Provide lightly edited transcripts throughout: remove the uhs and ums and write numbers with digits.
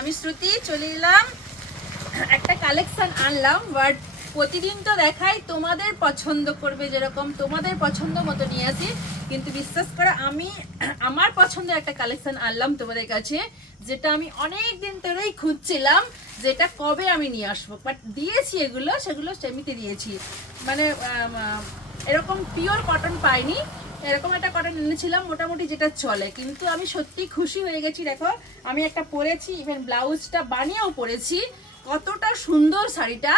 আমি শ্রুতি চলে এলাম একটা কালেকশন আনলাম বাট প্রতিদিন তো দেখাই তোমাদের পছন্দ করবে যেরকম তোমাদের পছন্দ মতো নিয়ে আসি কিন্তু বিশ্বাস করে আমি আমার পছন্দের একটা কালেকশন আনলাম তোমাদের কাছে যেটা আমি অনেক দিন ধরেই খুঁজছিলাম যেটা কবে আমি নিয়ে আসবো বাট দিয়েছি সেগুলো সেমিতে দিয়েছি মানে এরকম পিওর কটন পাইনি এরকম একটা কটন এনেছিলাম মোটামুটি যেটা চলে কিন্তু আমি সত্যি খুশি হয়ে গেছি দেখো আমি একটা পরেছি ইভেন ব্লাউজটা বানিয়েও পরেছি কতটা সুন্দর শাড়িটা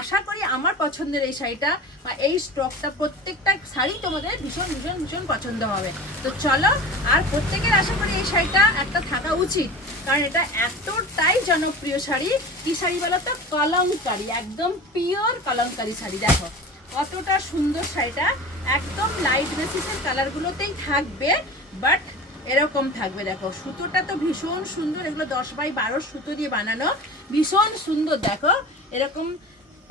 আশা করি আমার পছন্দের এই শাড়িটা বা এই স্টকটা প্রত্যেকটা শাড়ি তোমাদের ভীষণ ভীষণ ভীষণ পছন্দ হবে তো চলো আর প্রত্যেকের আশা করি এই শাড়িটা একটা থাকা উচিত কারণ এটা এতটাই জনপ্রিয় শাড়ি কি শাড়ি বলো তো কলমকারী একদম পিওর কলমকারী শাড়ি দেখো কতটা সুন্দর শাড়িটা একদম লাইট বেসিসের কালারগুলোতেই থাকবে বাট এরকম থাকবে দেখো সুতোটা তো ভীষণ সুন্দর এগুলো 10x12 সুতো দিয়ে বানানো ভীষণ সুন্দর দেখো এরকম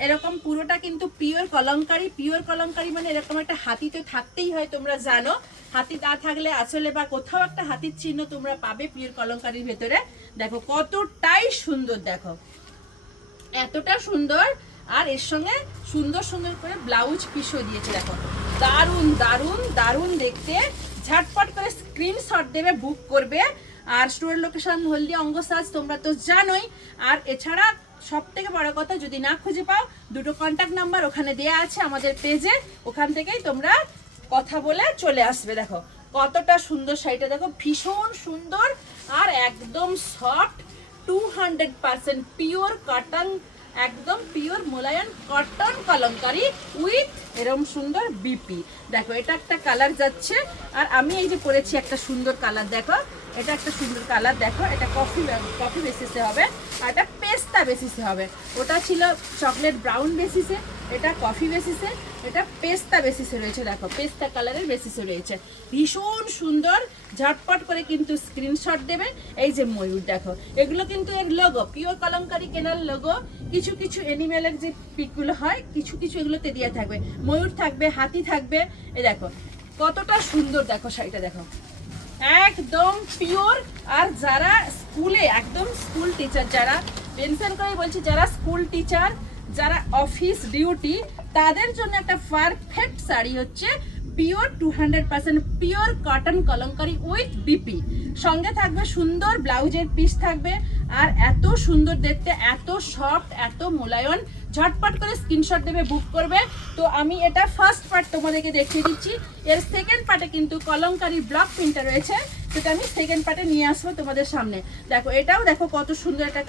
এরকম পুরোটা কিন্তু পিওর কলমকারী মানে এরকম একটা হাতি তো থাকতেই হয় তোমরা জানো হাতি না থাকলে আসলে বা কোথাও একটা হাতির চিহ্ন তোমরা পাবে পিওর কলমকারীর ভেতরে দেখো কতটাই সুন্দর দেখো এতটা সুন্দর আর এর সঙ্গে সুন্দর সুন্দর করে ব্লাউজ পিসও দিয়েছে দেখো দারুণ দারুণ দারুণ দেখতে ঝটপট করে স্ক্রিনশট দেবে বুক করবে আর স্টোরের লোকেশন হলদিয়া অঙ্গসাজ তোমরা তো জানোই আর এছাড়া সব থেকে বড় কথা যদি না খুঁজে পাও দুটো কন্ট্যাক্ট নাম্বার ওখানে দেয়া আছে আমাদের পেজে ওখান থেকেই তোমরা কথা বলে চলে আসবে দেখো কতটা সুন্দর শাড়িটা দেখো ভীষণ সুন্দর আর একদম সফট 200% পিওর কটন একদম pure Mulayam cotton Kalamkari with এরকম সুন্দর বিপি দেখো এটা একটা কালার যাচ্ছে আর আমি এই যে পরেছি একটা সুন্দর কালার দেখো এটা একটা সুন্দর কালার দেখো এটা কফি বেসিসে হবে আর এটা পেস্তা বেসিসে হবে ওটা ছিল চকলেট ব্রাউন বেসিসে এটা কফি বেসিসে এটা পেস্তা বেসিসে রয়েছে দেখো পেস্তা কালারের বেসিসে রয়েছে ভীষণ সুন্দর ঝটপট করে কিন্তু স্ক্রিনশট দেবে এই যে ময়ূর দেখো এগুলো কিন্তু এর লোগো পিওর কলমকারী কেনার লোগো কিছু কিছু অ্যানিমেলের যে পিকগুলো হয় কিছু কিছু এগুলোতে দিয়ে থাকবে ময়ূর থাকবে হাতি থাকবে এই দেখো কতটা সুন্দর দেখো শাড়িটা দেখো একদম পিওর আর যারা স্কুলে একদম স্কুল টিচার যারা মেনশন করে বলছি যারা স্কুল টিচার যারা অফিস ডিউটি তাদের জন্য একটা পারফেক্ট শাড়ি হচ্ছে pure 200% pure cotton Kalamkari with BP সঙ্গে থাকবে সুন্দর ব্লাউজের পিস থাকবে আর এত সুন্দর দেখতে এত সফট এত মোলায়ন ঝটপট করে স্ক্রিনশট দেবে বুক করবে তো আমি এটা ফার্স্ট পার্ট তোমাদেরকে দেখিয়ে দিচ্ছি এর সেকেন্ড পার্টে কিন্তু কলমকারী ব্লক প্রিন্টটা রয়েছে সেটা আমি সেকেন্ড পার্টে নিয়ে আসবো তোমাদের সামনে দেখো এটাও দেখো কত সুন্দর একটা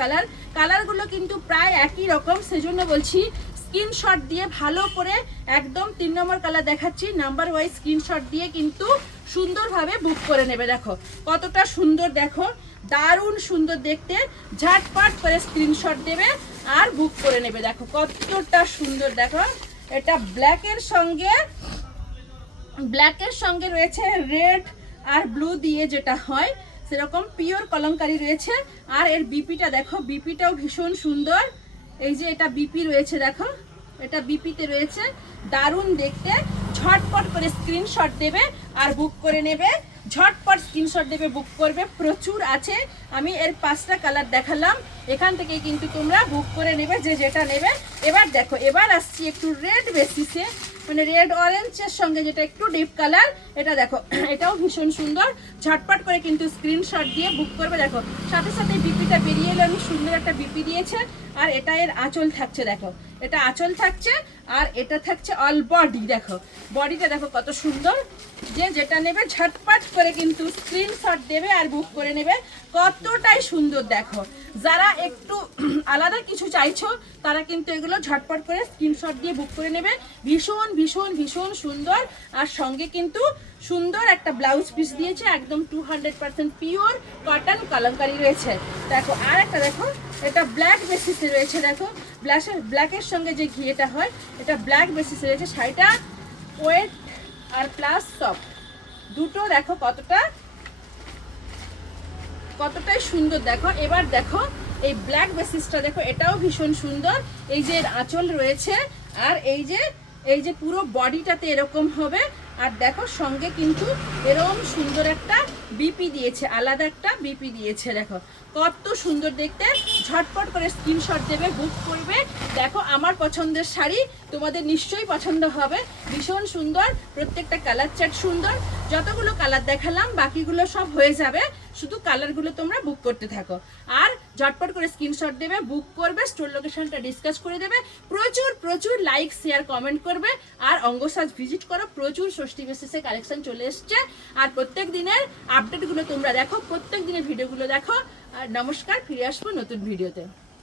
কালারগুলো কিন্তু প্রায় একই রকম সেজন্য বলছি স্ক্রিনশট দিয়ে ভালো করে একদম 3 নম্বর কালার দেখাচ্ছি নাম্বার ওয়াইজ স্ক্রিনশট দিয়ে কিন্তু সুন্দরভাবে বুক করে নেবে দেখো কতটা সুন্দর দেখো দারুণ সুন্দর দেখতে ঝটপট করে স্ক্রিনশট দেবে আর বুক করে নেবে দেখো কতটা সুন্দর দেখো এটা ব্ল্যাকের সঙ্গে রয়েছে রেড আর ব্লু দিয়ে যেটা হয় সেরকম পিওর কলমকারী রয়েছে আর এর বিপিটা দেখো বিপিটাও ভীষণ সুন্দর এই যে এটা বিপি রয়েছে দেখো এটা বিপিতে রয়েছে দারুণ দেখতে ঝটপট করে স্ক্রিনশট দেবে আর বুক করে নেবে ঝটপট স্ক্রিনশট দেবে বুক করবে প্রচুর আছে আমি এর 5টা কালার দেখালাম এখান থেকে কিন্তু তোমরা বুক করে নেবে যে যেটা নেবে এবার দেখো এবার আসছি একটু রেড বেসিসে মানে রেড অরেঞ্জের সঙ্গে যেটা একটু ডিপ কালার এটা দেখো এটাও ভীষণ সুন্দর ঝটপট করে কিন্তু স্ক্রিনশট দিয়ে বুক করবে দেখো সাথে সাথে বিপিটা বেরিয়ে এলো আমি সুন্দর একটা বিপি দিয়েছে আর এটা এর আঁচল থাকছে দেখো এটা আঁচল থাকছে আর এটা থাকছে অল বডি দেখো বডিটা দেখো কত সুন্দর যে যেটা নেবে ঝটপট করে কিন্তু স্ক্রিনশট দেবে আর বুক করে নেবে কতটাই সুন্দর দেখো যারা একটু আলাদা কিছু চাইছো তারা কিন্তু এগুলো ঝটপট করে স্ক্রিনশট দিয়ে বুক করে নেবে ভীষণ ভীষণ ভীষণ সুন্দর আর সঙ্গে কিন্তু সুন্দর একটা ব্লাউজ পিস দিয়েছে একদম 200% পিওর কটন কলমকারী রয়েছে দেখো আর একটা দেখো এটা ব্ল্যাক বেসিসে রয়েছে দেখো ব্ল্যাকের সঙ্গে যে ঘিয়েটা হয় এটা ব্ল্যাক বেসিসে রয়েছে শাড়িটা ওয়েট আর প্লাস সফট দুটো দেখো কতটাই সুন্দর দেখো এবার দেখো এই ব্ল্যাক বেসিসটা দেখো এটাও ভীষণ সুন্দর এই যে এর আঁচল রয়েছে আর এই যে পুরো বডিটাতে এরকম হবে আর দেখো সঙ্গে কিন্তু এরকম সুন্দর একটা বিপি দিয়েছে, আলাদা একটা বিপি দিয়েছে। দেখো কত সুন্দর দেখতে, ঝটপট করে স্ক্রিনশট দেবে, বুক করবে। দেখো আমার পছন্দের শাড়ি তোমাদের নিশ্চয়ই পছন্দ হবে, ভীষণ সুন্দর, প্রত্যেকটা কালার চার্ট সুন্দর। যতগুলো কালার দেখালাম বাকিগুলো সব হয়ে যাবে, শুধু কালারগুলো তোমরা বুক করতে থাকো। আর ঝটপট করে স্ক্রিনশট দেবে, বুক করবে, স্টোর লোকেশনটা ডিসকাস করে দেবে, প্রচুর প্রচুর লাইক শেয়ার কমেন্ট করবে। আর অঙ্গসাজ ভিজিট করো, প্রচুর ষষ্ঠী বেসিসে কালেকশন চলে এসছে। আর প্রত্যেক দিনের আপডেটগুলো তোমরা দেখো, প্রত্যেক দিনের ভিডিওগুলো দেখো। আর নমস্কার, ফিরে আসবো নতুন ভিডিওতে।